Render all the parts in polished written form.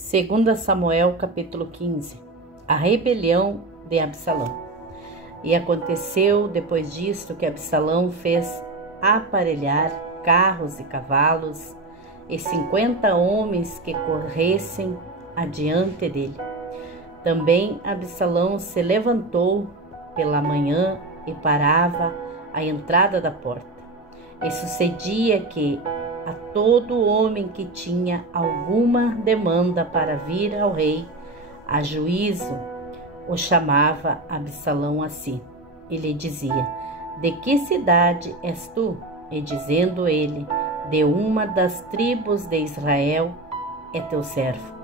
2 Samuel capítulo 15. A rebelião de Absalão. E aconteceu depois disto que Absalão fez aparelhar carros e cavalos e 50 homens que corressem adiante dele. Também Absalão se levantou pela manhã e parava à entrada da porta. E sucedia que a todo homem que tinha alguma demanda para vir ao rei a juízo, o chamava Absalão a si. E lhe dizia: de que cidade és tu? E dizendo ele: de uma das tribos de Israel é teu servo.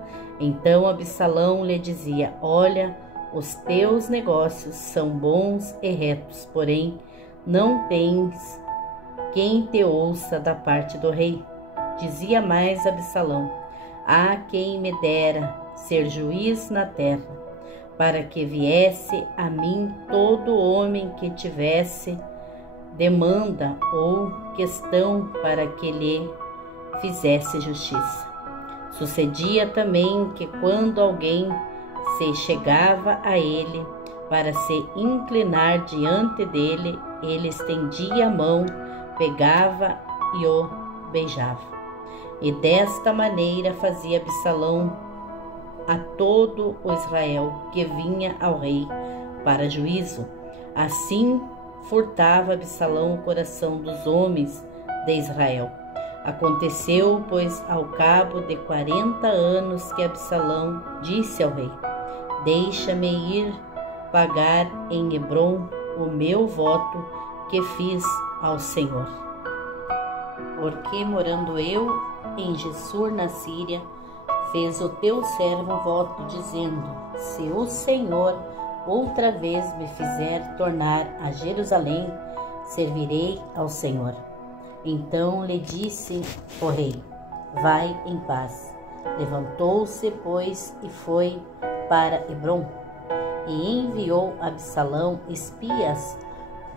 Então Absalão lhe dizia: olha, os teus negócios são bons e retos, porém não tens quem te ouça da parte do rei. Dizia mais Absalão: ah, quem me dera ser juiz na terra, para que viesse a mim todo homem que tivesse demanda ou questão, para que lhe fizesse justiça. Sucedia também que quando alguém se chegava a ele para se inclinar diante dele, ele estendia a mão, pegava e o beijava. E desta maneira fazia Absalão a todo o Israel que vinha ao rei para juízo. Assim furtava Absalão o coração dos homens de Israel. Aconteceu, pois, ao cabo de 40 anos que Absalão disse ao rei: deixa-me ir pagar em Hebrom o meu voto que fiz ao Senhor. Porque morando eu em Gessur na Síria, fez o teu servo voto, dizendo: se o Senhor outra vez me fizer tornar a Jerusalém, servirei ao Senhor. Então lhe disse o rei: vai em paz. Levantou-se, pois, e foi para Hebrom, e enviou Absalão espias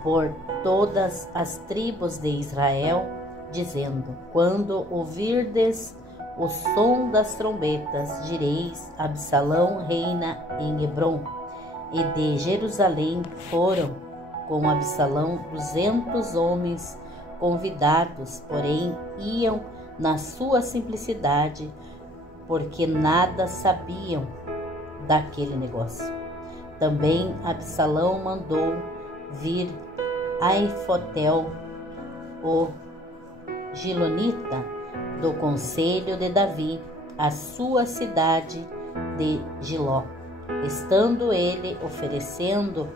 por todas as tribos de Israel, dizendo: quando ouvirdes o som das trombetas, direis: Absalão reina em Hebrom. E de Jerusalém foram com Absalão 200 homens convidados, porém iam na sua simplicidade, porque nada sabiam daquele negócio. Também Absalão mandou vir Aifotel, o Gilonita, do conselho de Davi, à sua cidade de Giló. Estando ele oferecendo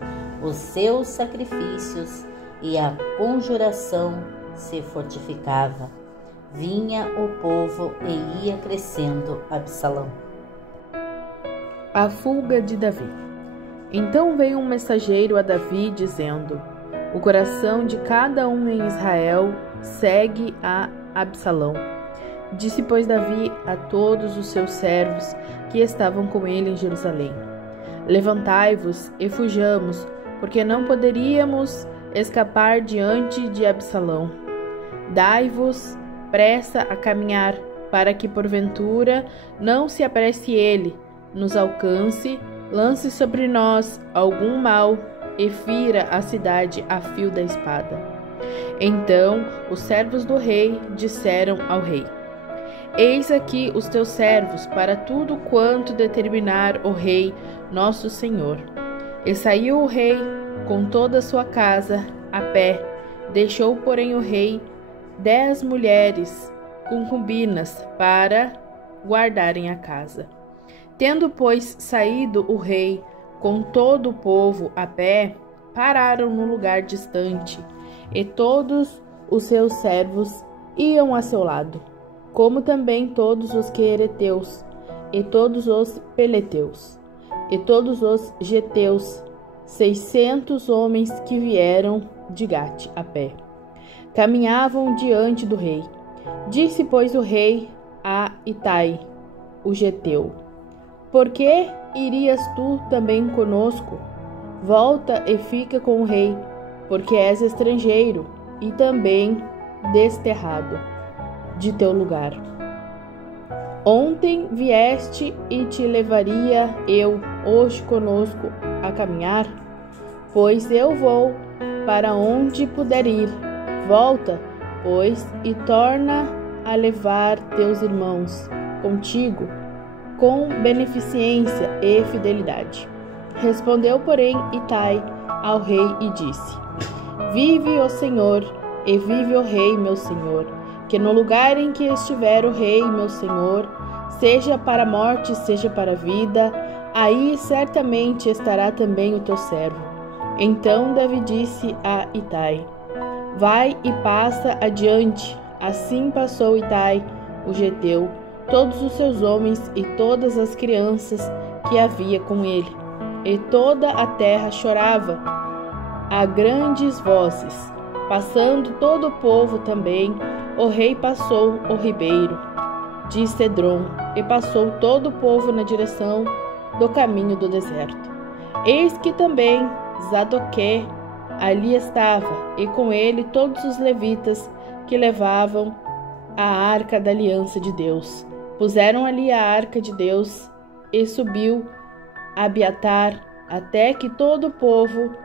os seus sacrifícios e a conjuração se fortificava, vinha o povo e ia crescendo Absalão. A fuga de Davi. Então veio um mensageiro a Davi, dizendo: o coração de cada um em Israel segue a Absalão. Disse, pois, Davi a todos os seus servos que estavam com ele em Jerusalém: levantai-vos e fujamos, porque não poderíamos escapar diante de Absalão. Dai-vos pressa a caminhar, para que porventura não se apresse ele, nos alcance, lance sobre nós algum mal e fira a cidade a fio da espada. Então os servos do rei disseram ao rei: eis aqui os teus servos para tudo quanto determinar o rei nosso senhor. E saiu o rei com toda a sua casa a pé. Deixou, porém, o rei 10 mulheres concubinas para guardarem a casa. Tendo, pois, saído o rei com todo o povo a pé, pararam no lugar distante, e todos os seus servos iam a seu lado, como também todos os quereteus, e todos os peleteus, e todos os geteus, 600 homens que vieram de Gate a pé. Caminhavam diante do rei. Disse, pois, o rei a Itai, o geteu: por que irias tu também conosco? Volta e fica com o rei, porque és estrangeiro e também desterrado de teu lugar. Ontem vieste e te levaria eu hoje conosco a caminhar? Pois eu vou para onde puder ir. Volta, pois, e torna a levar teus irmãos contigo com beneficência e fidelidade. Respondeu, porém, Itai ao rei e disse: Vive o Senhor, e vive o rei, meu senhor, que no lugar em que estiver o rei, meu senhor, seja para a morte, seja para a vida, aí certamente estará também o teu servo. Então Davi disse a Itai: Vai e passa adiante. Assim passou Itai, o geteu, todos os seus homens e todas as crianças que havia com ele. E toda a terra chorava a grandes vozes. Passando todo o povo também, o rei passou o ribeiro de Cedron, e passou todo o povo na direção do caminho do deserto. Eis que também Zadoque ali estava, e com ele todos os levitas que levavam a arca da aliança de Deus. Puseram ali a arca de Deus, e subiu Abiatar, até que todo o povo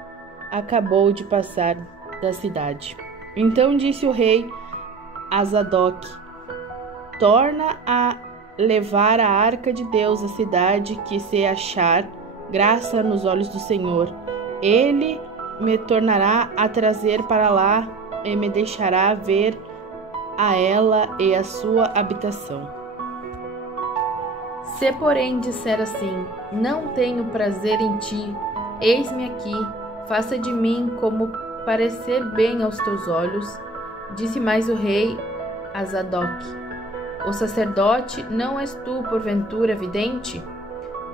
acabou de passar da cidade. Então disse o rei a Zadoque: Torna a levar a arca de Deus à cidade, que se achar graça nos olhos do Senhor. Ele me tornará a trazer para lá e me deixará ver a ela e a sua habitação. Se, porém, disser assim: Não tenho prazer em ti, eis-me aqui, faça de mim como parecer bem aos teus olhos. Disse mais o rei a Zadoque: O sacerdote, não és tu, porventura, vidente?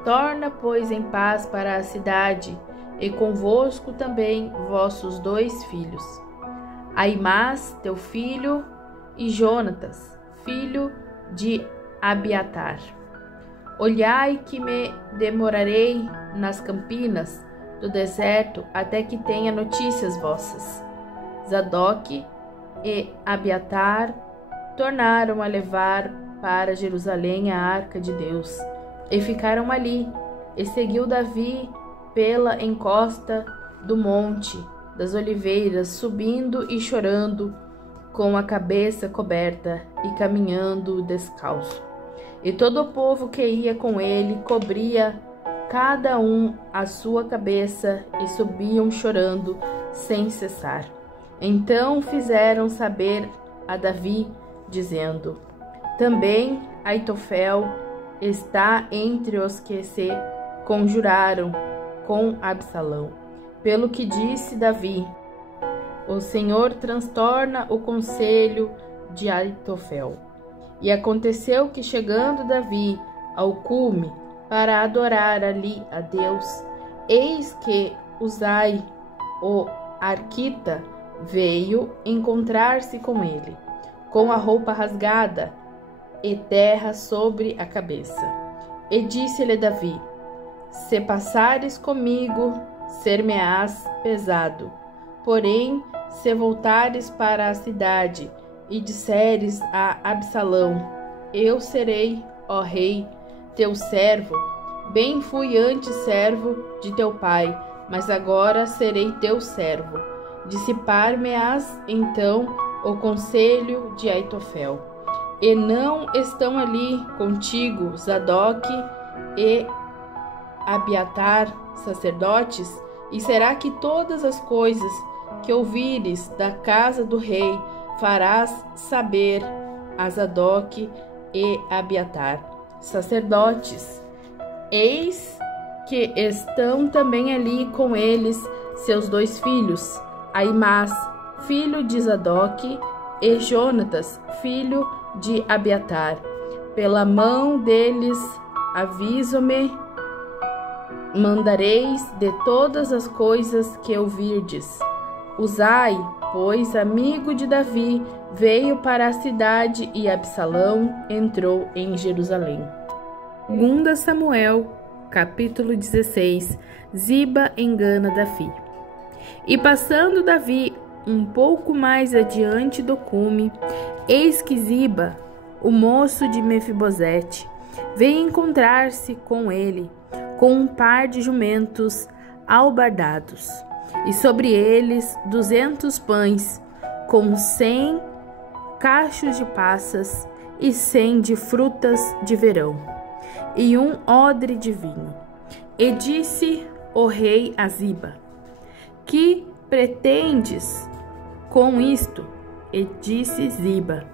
Torna, pois, em paz para a cidade, e convosco também vossos 2 filhos, Aimás, teu filho, e Jonatas, filho de Abiatar. Olhai que me demorarei nas campinas do deserto até que tenha notícias vossas. Zadoque e Abiatar tornaram a levar para Jerusalém a arca de Deus, e ficaram ali, e seguiu Davi pela encosta do monte das oliveiras, subindo e chorando, com a cabeça coberta e caminhando descalço. E todo o povo que ia com ele cobria cada um a sua cabeça e subiam chorando sem cessar. Então fizeram saber a Davi, dizendo: Também Aitofel está entre os que se conjuraram com Absalão. Pelo que disse Davi: O Senhor transtorna o conselho de Aitofel. E aconteceu que, chegando Davi ao cume para adorar ali a Deus, eis que Uzai, o arquita, veio encontrar-se com ele, com a roupa rasgada e terra sobre a cabeça. E disse-lhe Davi: Se passares comigo, ser-me-ás pesado. Porém, se voltares para a cidade e disseres a Absalão: Eu serei, ó rei, teu servo, bem fui antes servo de teu pai, mas agora serei teu servo. Dissipar-me-ás então o conselho de Aitofel. E não estão ali contigo Zadoque e Abiatar, sacerdotes? E será que todas as coisas que ouvires da casa do rei farás saber a Zadoque e Abiatar, sacerdotes? Eis que estão também ali com eles seus 2 filhos, Aimás, filho de Zadoque, e Jonatas, filho de Abiatar. Pela mão deles aviso-me, mandareis de todas as coisas que ouvirdes. Uzai, pois, amigo de Davi, veio para a cidade, e Absalão entrou em Jerusalém. 2 Samuel, capítulo 16. Ziba engana Davi. E passando Davi um pouco mais adiante do cume, eis que Ziba, o moço de Mefibosete, veio encontrar-se com ele, com um par de jumentos albardados, e sobre eles 200 pães, com 100 cachos de passas e 100 de frutas de verão, e um odre de vinho. E disse o rei a Ziba: que pretendes com isto? E disse Ziba: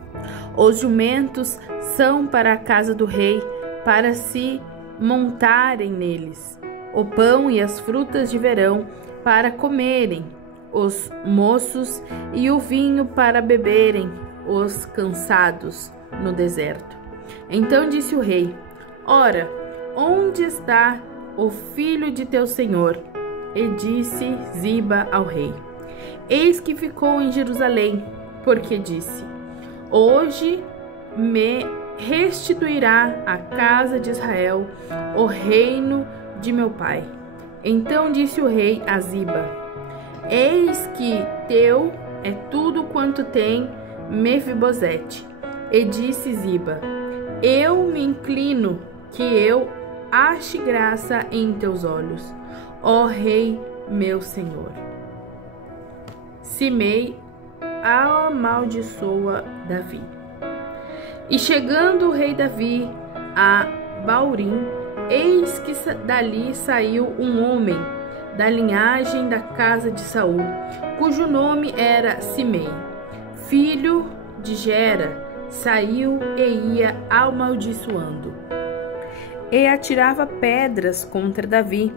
os jumentos são para a casa do rei, para se montarem neles, o pão e as frutas de verão para comerem os moços, e o vinho para beberem os cansados no deserto. Então disse o rei: ora, onde está o filho de teu senhor? E disse Ziba ao rei: eis que ficou em Jerusalém, porque disse: hoje me restituirá a casa de Israel o reino de meu pai. Então disse o rei a Ziba: eis que teu é tudo quanto tem Mefibosete. E disse Ziba: eu me inclino que eu ache graça em teus olhos, ó rei meu senhor. Simei amaldiçoa Davi. E chegando o rei Davi a Baurim, eis que dali saiu um homem da linhagem da casa de Saul, cujo nome era Simei, filho de Gera. Saiu e ia amaldiçoando, e atirava pedras contra Davi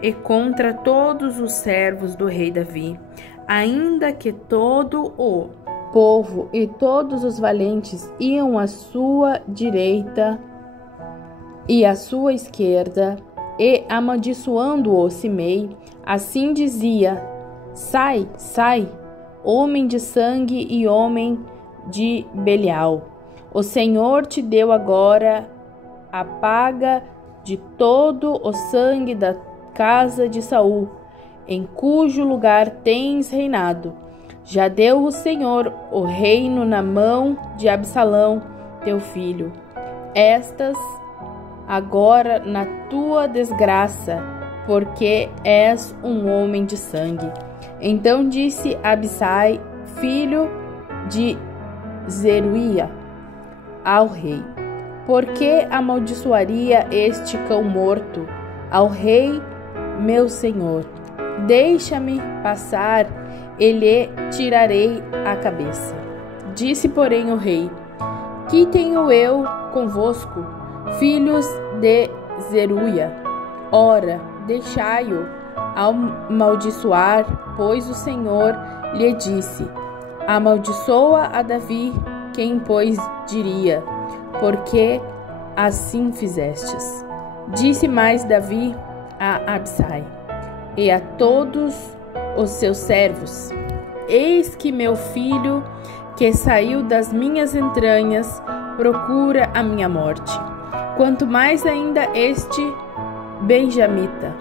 e contra todos os servos do rei Davi, ainda que todo o povo e todos os valentes iam à sua direita e à sua esquerda, e amaldiçoando-o Simei, assim dizia: sai, sai, homem de sangue e homem de Belial, o Senhor te deu agora a paga de todo o sangue da casa de Saul, em cujo lugar tens reinado. Já deu o Senhor o reino na mão de Absalão, teu filho. Estas agora na tua desgraça, porque és um homem de sangue. Então disse Abisai, filho de Zeruia, ao rei: por que amaldiçoaria este cão morto ao rei meu senhor? Deixa-me passar e lhe tirarei a cabeça. Disse, porém, o rei: que tenho eu convosco, filhos de Zeruia? Ora, deixai-o amaldiçoar, pois o Senhor lhe disse: amaldiçoa a Davi, quem pois diria, porque assim fizestes. Disse mais Davi a Abisai e a todos os seus servos: eis que meu filho, que saiu das minhas entranhas, procura a minha morte. Quanto mais ainda este benjamita.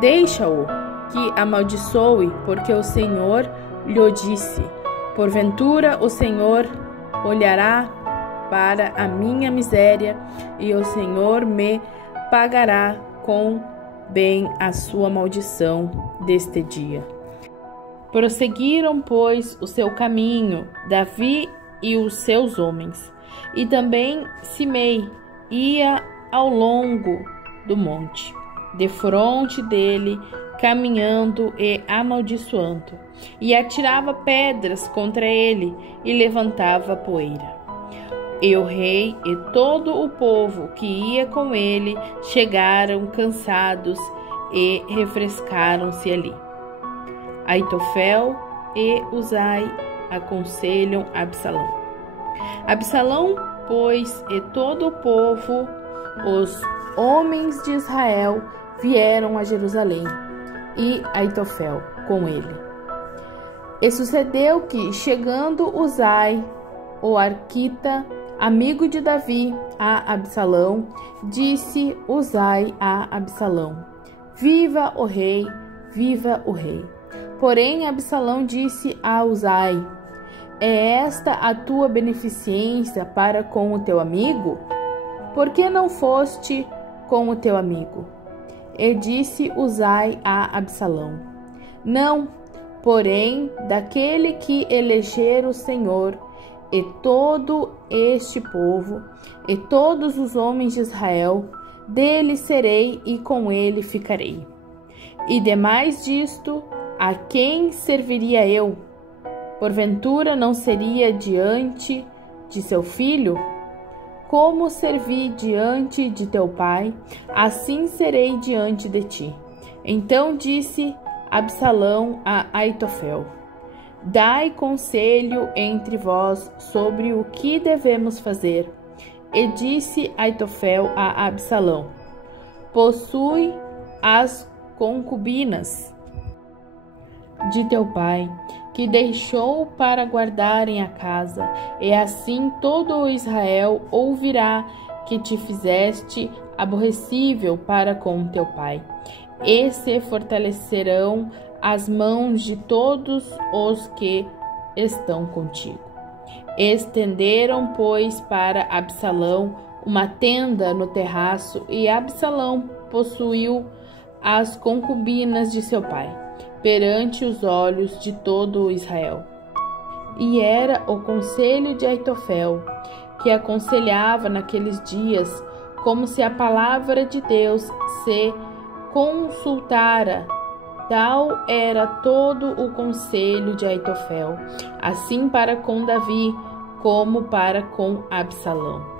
Deixa-o que amaldiçoe, porque o Senhor lhe disse: porventura o Senhor olhará para a minha miséria, e o Senhor me pagará com bem a sua maldição deste dia. Prosseguiram, pois, o seu caminho, Davi e os seus homens, e também Simei ia ao longo do monte, defronte dele, caminhando e amaldiçoando, e atirava pedras contra ele e levantava poeira. E o rei e todo o povo que ia com ele chegaram cansados e refrescaram-se ali. Aitofel e Uzai aconselham Absalão. Absalão, pois, e todo o povo, os homens de Israel, vieram a Jerusalém, e Aitofel com ele. E sucedeu que, chegando Uzai, o arquita, amigo de Davi, a Absalão, disse Uzai a Absalão: viva o rei, viva o rei. Porém Absalão disse a Uzai: É esta a tua beneficência para com o teu amigo? Por que não foste com o teu amigo? E disse Uzai a Absalão: Não, porém, daquele que eleger o Senhor, e todo este povo, e todos os homens de Israel, dele serei e com ele ficarei. E demais disto, a quem serviria eu? Porventura não seria diante de seu filho? Como servi diante de teu pai, assim serei diante de ti. Então disse Absalão a Aitofel: Dai conselho entre vós sobre o que devemos fazer. E disse Aitofel a Absalão: Possui as concubinas de teu pai, que deixou para guardarem a casa, e assim todo o Israel ouvirá que te fizeste aborrecível para com teu pai, e se fortalecerão as mãos de todos os que estão contigo. Estenderam, pois, para Absalão uma tenda no terraço, e Absalão possuiu as concubinas de seu pai, perante os olhos de todo o Israel. E era o conselho de Aitofel, que aconselhava naqueles dias, como se a palavra de Deus se consultara. Tal era todo o conselho de Aitofel, assim para com Davi, como para com Absalão.